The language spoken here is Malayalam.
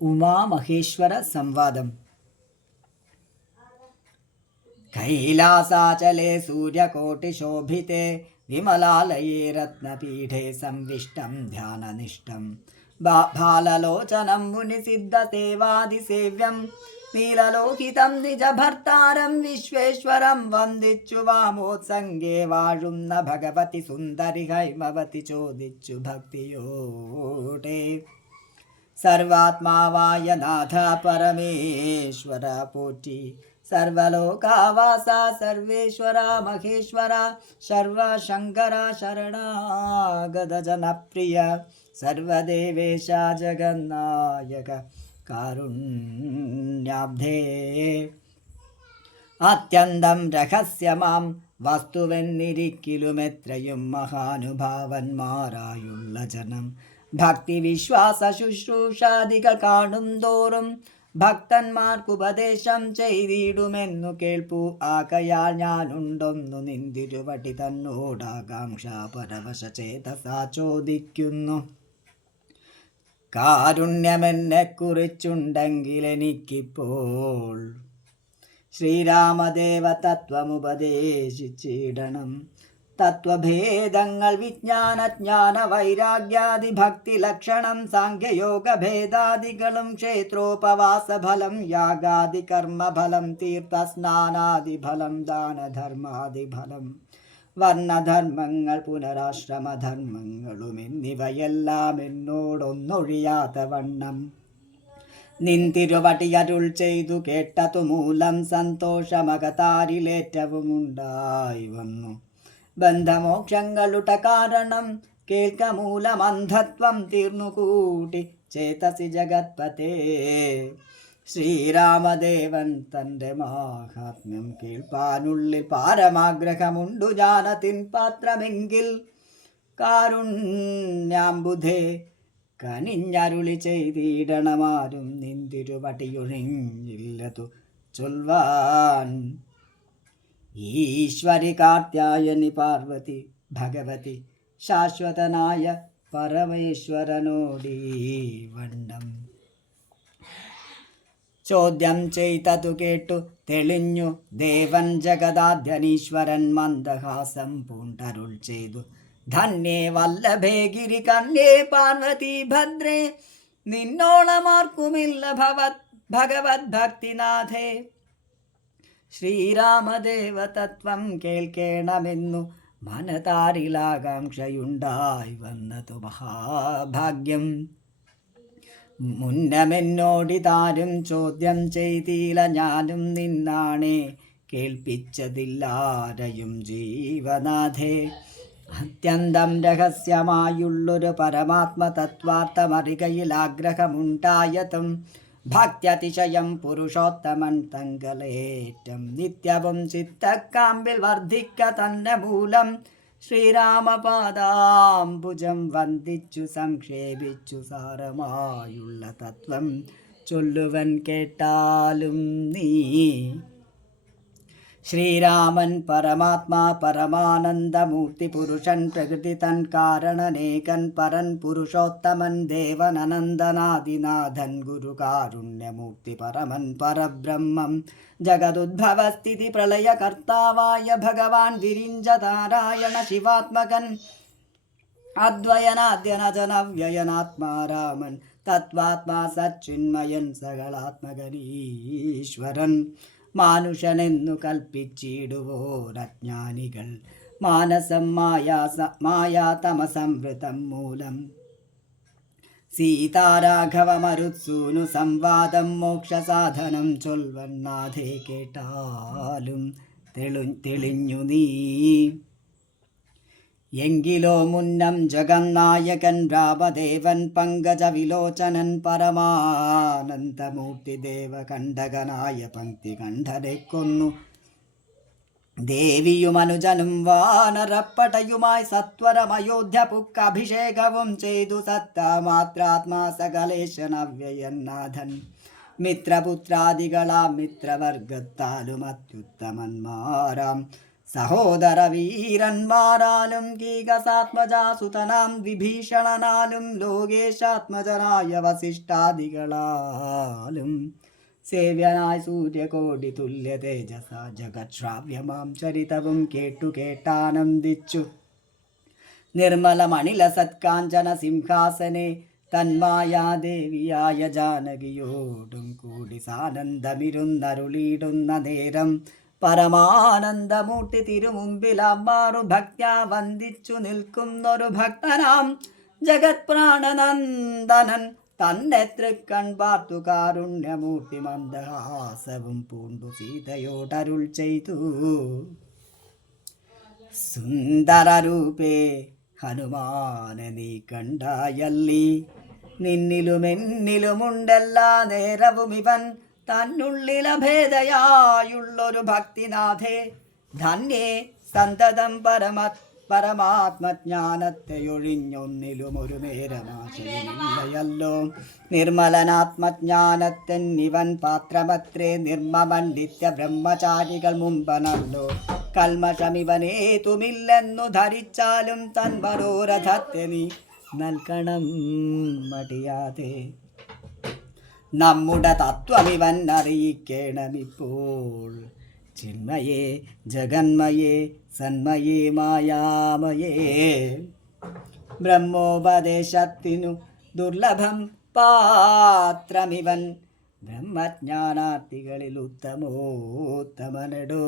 ഉമാമഹേശ്വര സംവാദം. കൈലാസാചലേ സൂര്യകോട്ടിശോഭിതേ വിമലാലയേ രത്നപീഠേ സംവിഷ്ടം ധ്യാനനിഷ്ഠം ബാലലോചനം മുനിസിദ്ധസേവാദിസേവ്യം നീലലോഹിതം നിജഭർത്താരം വിശ്വേശ്വരം വന്ദിച്ചു വാമോത്സംഗേ വാഴുന്ന ഭഗവതി സുന്ദരി ഹൈമവതി ചോദിച്ചു ഭക്തിയോടെ. സർവാത്മാവായ നാഥ പരമേശ്വര പോറ്റി, സർവലോകാവാസ സർവേശ്വര മഹേശ്വര സർവശങ്കര ശരണാഗത ജനപ്രിയ സർവദേവേശ ജഗന്നായക കാരുണ്യാബ്ധേ. അത്യന്തം രഹസ്യമാം വസ്തുവെന്നിരിക്കിലുമെത്രയും മഹാനുഭാവന്മാരായുള്ള ജനം ഭക്തി വിശ്വാസ ശുശ്രൂഷാദികൾ കാണും തോറും ഭക്തന്മാർക്കുപദേശം ചെയ്തിടുമെന്നു കേൾപ്പു. ആകയാൽ ഞാനുണ്ടൊന്നു നിന്തിരുവടി തന്നോടാകാംക്ഷ പരവശ ചേതസാ ചോദിക്കുന്നു. കാരുണ്യമെന്നെ കുറിച്ചുണ്ടെങ്കിൽ എനിക്കിപ്പോൾ ശ്രീരാമദേവ തത്വമുപദേശിച്ചിടണം. തത്വഭേദങ്ങൾ വിജ്ഞാനജ്ഞാന വൈരാഗ്യാദി ഭക്തി ലക്ഷണം സാഖ്യയോഗ ഭേദാദികളും ക്ഷേത്രോപവാസഫലം യാഗാദി കർമ്മഫലം തീർത്ഥസ്നാനാദിഫലം ദാനധർമാദിഫലം വർണ്ണധർമ്മങ്ങൾ പുനരാശ്രമധർമ്മങ്ങളും എന്നിവയെല്ലാം എന്നോടൊന്നൊഴിയാത്ത വണ്ണം നിന്തിരുവടിയരുൾ ചെയ്തു കേട്ടതു മൂലം സന്തോഷമകതാരിലേറ്റവും ഉണ്ടായി വന്നു. ബന്ധമോക്ഷങ്ങളുട കാരണം കേൾക്ക മൂലം അന്ധത്വം തീർന്നുകൂട്ടി ചേതസി ജഗത്പതേ. ശ്രീരാമദേവൻ തൻ്റെ മാഹാത്മ്യം കേൾപ്പാനുള്ളിൽ പാരമാഗ്രഹമുണ്ടു ജാനത്തിൻ പാത്രമെങ്കിൽ കാരുണ്യാംബുധേ കനിഞ്ഞരുളി ചെയ്തിടണമാരും നിന്തിരുവടിയൊഴിഞ്ഞില്ലതു ചൊൽവാൻ. ഈശ്വരി കാർത്യായനി പാർവതി ഭഗവതി ശാശ്വതനായ പരമേശ്വരനോടീ വണ്ണം ചോദ്യം ചെയ്തതു കേട്ടു തെളിഞ്ഞു ദേവൻ ജഗദാധ്യനീശ്വരൻ മന്ദഹാസം പൂണ്ടരുൾ ചെയ്തു. ധന്യേ വല്ലഭേ ഗിരികന്യേ പാർവതി ഭദ്രേ നിന്നോളമാർക്കുമില്ല ഭഗവത് ഭക്തിനാഥേ. ശ്രീരാമദേവ തത്വം കേൾക്കേണമെന്നു മനതാരിലാകാംക്ഷയുണ്ടായി വന്നതു മഹാഭാഗ്യം. മുന്നമെന്നോടിതാരും ചോദ്യം ചെയ്തില്ല, ഞാനും നിന്നാണേ കേൾപ്പിച്ചതില്ലാരെയും ജീവനാഥേ. അത്യന്തം രഹസ്യമായുള്ളൊരു പരമാത്മതത്വാർത്ഥമറികയിൽ ആഗ്രഹമുണ്ടായതും ഭക്ത്യതിശയം പുരുഷോത്തമൻ തങ്കലേറ്റം നിത്യവും ചിത്തക്കാമ്പിൽ വർദ്ധിക്ക തന്നെ മൂലം ശ്രീരാമപാദാംബുജം വന്ദിച്ചു സംക്ഷേപിച്ചു സാരമായുള്ള തത്വം ചൊല്ലുവൻ കേട്ടാലും നീ. ശ്രീരാമൻ പരമാത്മാ പരമാനന്ദമൂർത്തി പുരുഷൻ പ്രകൃതി തൻ കാരണനേകൻ പരൻ പുരുഷോത്തമൻ ദേവൻ അനന്തനാദിനാഥൻ ഗുരു കാരുണ്യമൂർത്തി പരമൻ പരബ്രഹ്മം ജഗതുദ്ഭവസ്ഥിതി പ്രളയ കർത്താവായ ഭഗവാൻ വിരിഞ്ചതാരായണ ശിവാത്മകൻ അദ്വയനാദ്യനജനവ്യയനാത്മാരാമൻ തത്വാത്മാ സച്ചിന്മയൻ സകളാത്മകനീശ്വരൻ മാനുഷനെന്നു കൽപ്പിച്ചിടുവോരജ്ഞാനികൾ മാനസം മായാതമസംവൃതം മൂലം. സീതാരാഘവമരുത്സൂനു സംവാദം മോക്ഷസാധനം ചൊൽവന്നാഥേ കേട്ടാലും തെളിഞ്ഞു നീ. എങ്കിലോ മുന്നം ജഗന്നായകൻ രാമദേവൻ പങ്കജ വിലോചനൻ പരമാനന്ദമൂർത്തി ദേവകണ്ഠകനായ പങ്ക്തി കണ്ഠരെ കൊന്നു. ദേവിയും അനുജനും വാനരപ്പടയുമായി സത്വരം അയോധ്യ പുക്കഭിഷേകവും ചെയ്തു. സത്തമാത്രാത്മാ സകലേശനവ്യയനാഥൻ മിത്രപുത്രാദികളാം മിത്രവർഗത്താലും അത്യുത്തമന്മാരാം സഹോദര വീരന്മാരാലും കീകസാത്മജാസുതനാം വിഭീഷണനാലും ലോകേശാത്മജനായ വസിഷ്ഠാദികളാലും സേവ്യനായി സൂര്യകോടി തുല്യ തേജസ ജഗശ്രാവ്യമാം ചരിതവും കേട്ടാനന്ദിച്ചു. നിർമ്മലമണില സത്കാഞ്ചന സിംഹാസനെ തന്മായാദേവിയായ ജാനകിയോടും കൂടി സാനന്ദമിരുന്നരുളിയിടുന്ന നേരം പരമാനന്ദമൂർത്തി തിരുമുമ്പിലമ്മാറു ഭക്ത്യാ വന്ദിച്ചു നിൽക്കുന്നൊരു ഭക്തനാം ജഗത് പ്രാണനന്ദനൻ തന്നെ തൃക്കൺ പാർത്തു കാരുണ്യമൂർത്തി മന്ദഹാസവും പൂണ്ടു സീതയോടരുൾ ചെയ്തു. സുന്ദരരൂപേ ഹനുമാനെ നീ കണ്ടായല്ലി, നിന്നിലുമെന്നിലുമുണ്ടെല്ലാ നേരവും ഇവൻ തന്നുള്ളിലഭേദയായുള്ളൊരു ഭക്തിനാഥേ. ധന്യേ സന്തതം പരമാത്മജ്ഞാനത്തെയൊഴിഞ്ഞൊന്നിലും ഒരു നേരമാശയമില്ലയല്ലോ. നിർമ്മലനാത്മജ്ഞാനത്തെന്നിവൻ പാത്രമത്രേ, നിർമ്മമൻ നിത്യ ബ്രഹ്മചാരികൾ മുമ്പനല്ലോ. കൽമഷമിവനേതുമില്ലെന്നു ധരിച്ചാലും തൻ മനോരഥത്തെ നീ നൽകണം മടിയാതെ. നമ്മുടെ തത്വമിവൻ അറിയിക്കണമിപ്പോൾ. ചിന്മയേ ജഗന്മയേ സന്മയേ മായാമയേ, ബ്രഹ്മോപദേശത്തിനു ദുർലഭം പാത്രമിവൻ, ബ്രഹ്മജ്ഞാനാർത്ഥികളിൽ ഉത്തമോത്തമനടോ.